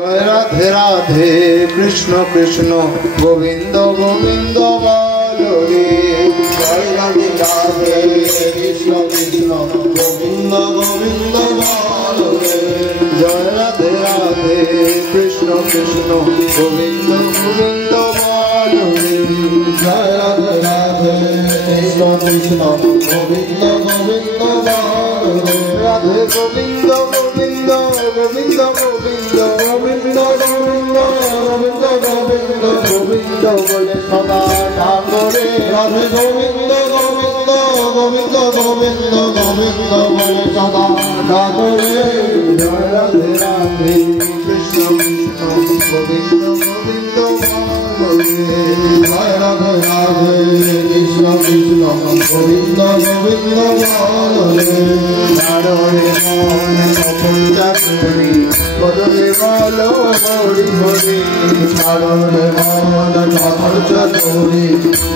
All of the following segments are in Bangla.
রাধে রাধে কৃষ্ণ কৃষ্ণ গোবিন্দ গোবিন্দ বলো রে। জয় রাধে রাধে কৃষ্ণ কৃষ্ণ গোবিন্দ গোবিন্দ বলো রে। জয় রাধে রাধে কৃষ্ণ কৃষ্ণ গোবিন্দ গোবিন্দ বলো রে। জয় রাধে রাধে কৃষ্ণ কৃষ্ণ গোবিন্দ গোবিন্দ বলো রে। রাধে গোবিন্দ গোবিন্দ গোবিন্দ গোবিন্দ গোবিন্দ গোবিন্দ গোবিন্দ গোবিন্দ গোবিন্দ বলে সদা ঠাকুরে। রাধে গোবিন্দ গোবিন্দ গোবিন্দ গোবিন্দ গোবিন্দ বলে সদা ঠাকুরে। জয় রাধে রাধে কৃষ্ণ কৃষ্ণ গোবিন্দ গোবিন্দ বলো রে। জয় রাধে রাধে কৃষ্ণ কৃষ্ণ গোবিন্দ গোবিন্দ বলো রে। রে মন কখন চাকরি বদলে বলো হরি হরি। রে মন কখন চাকরি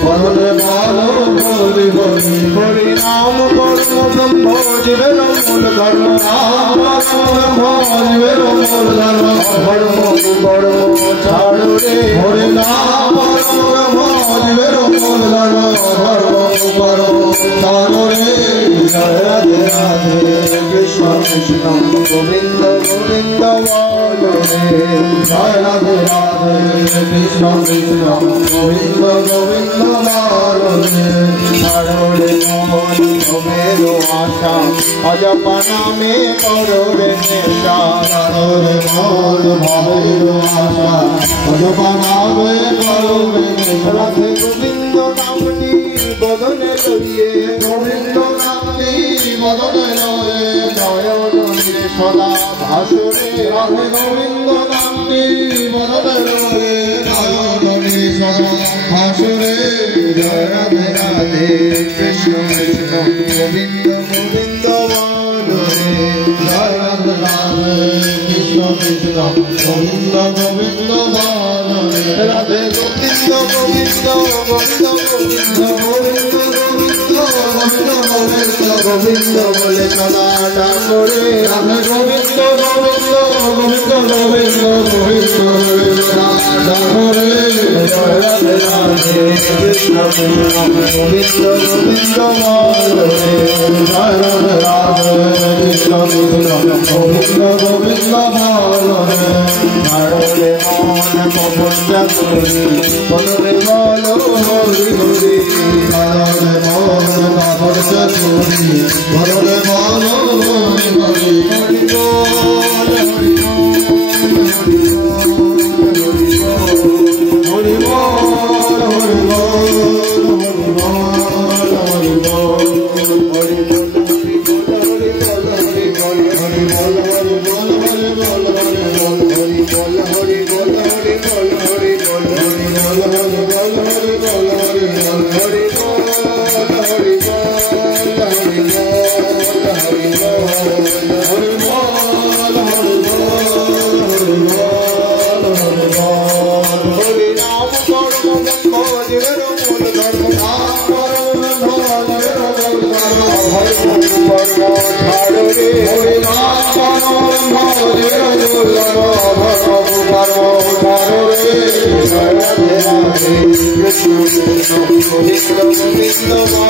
বদলে বলো হরি হরি। হরি নাম পরম ব্রহ্ম জীবের মূল ধর্ম। নাম পরম ব্রহ্ম জীবের মূল ধর্ম। ধর্ম কর্ম ছাড়ো রে। হরি নাম পরম ব্রহ্ম জীবের মূল ধর্ম। ধর্ম কর্ম ছাড়ো রে। জয় রাধে রাধে কৃষ্ণ কৃষ্ণ গোবিন্দ গোবিন্দ বলো রে। জয় রাধে রাধে কৃষ্ণ কৃষ্ণ গোবিন্দ গোবিন্দ বলো রে। ছাড়ো রে মন মেরো আশা অজপা নামে করো রে নেশা। ছাড়ো রে মন মেরো আশা অজপা নামে করো রে নেশা। রাধে গোবিন্দ নামটি বদনে লইয়ে। গোবিন্দ নামটি বদনে লয়ে নয়নে সদা ভাসুরে। রাধে গোবিন্দ নামটি বদনে লয়ে নয়নে সদা ভাসুরে। জয় রাধে রাধে কৃষ্ণ কৃষ্ণ গোবিন্দ গোবিন্দ বলো রে। জয় রাধে রাধে কৃষ্ণ কৃষ্ণ গোবিন্দ গোবিন্দ বলো রে। রাধে গোবিন্দ গোবিন্দ গোবিন্দ গোবিন্দ গোবিন্দ গোবিন্দ গোবিন্দ গোবিন্দ বলে সদা ঠাকুরে। রাধে গোবিন্দ গোবিন্দ গোবিন্দ গোবিন্দ গোবিন্দ বলে সদা ঠাকুরে। জয় রাধে রাধে কৃষ্ণ কৃষ্ণ গোবিন্দ গোবিন্দ বলো রে। জয় রাধে রাধে কৃষ্ণ কৃষ্ণ গোবিন্দ গোবিন্দ বলো রে। রে মন কখন চাকরি বদলে বলো হরি হরি। রে মন কখন চাকরি বদলে বলো হরি হরি। হরি বল হরি হরি বল হরি Hare Krishna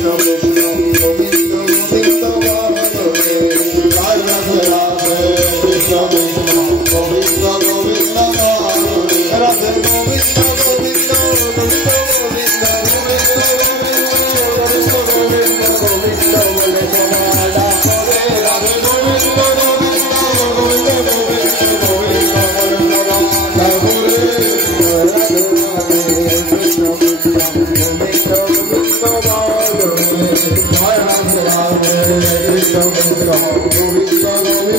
কৃষ্ণ কৃষ্ণ গোবিন্দ গোবিন্দ বলো রে। জয় রাধে রাধে কৃষ্ণ কৃষ্ণ গোবিন্দ গোবিন্দ বলো রে। রাধে গোবিন্দ গোবিন্দ গোবিন্দ গোবিন্দ গোবিন্দ গোবিন্দ গোবিন্দ বলে সমালা করে। রাধে গোবিন্দ গোবিন্দ গোবিন্দ গোবিন্দ গোবিন্দ বলে সমালা করে। রাধে রাধে কৃষ্ণ কৃষ্ণ গোবিন্দ গোবিন্দ বলো রে। জয় রাধে রাধে কৃষ্ণ কৃষ্ণ গোবিন্দ গোবিন্দ বলো রে।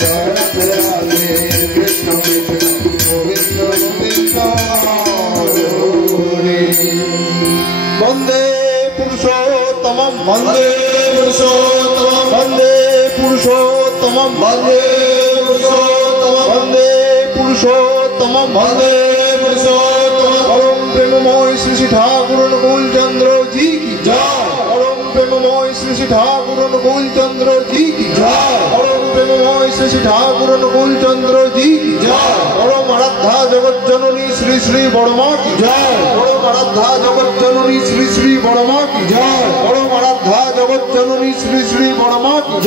জয় রাধে রাধে কৃষ্ণ কৃষ্ণ গোবিন্দ গোবিন্দ বলো রে। বন্দে পুরুষোত্তমম বন্দে পুরুষোত্তমম বন্দে পুরুষোত্তমম বন্দে পুরুষোত্তমম বন্দে পুরুষোত্তমম বন্দে পুরুষোত্তমম। পরম প্রেমময় শ্রী শ্রী ঠাকুর অনুকূল চন্দ্র জি কি জয়। পরম প্রেমময় শ্রী শ্রী ঠাকুর অনুকূল চন্দ্র জি কি জয়। পরম প্রেমময় শ্রী শ্রী ঠাকুর অনুকূল চন্দ্র জি কি জয়। পরম আরাধ্যা জগৎ জননী শ্রী শ্রী বড়মা কি জয়। পরম আরাধ্যা জগৎ জননী শ্রী শ্রী বড়মা কি জয়। পরম আরাধ্যা জগৎ জননী শ্রী শ্রী বড়মা কি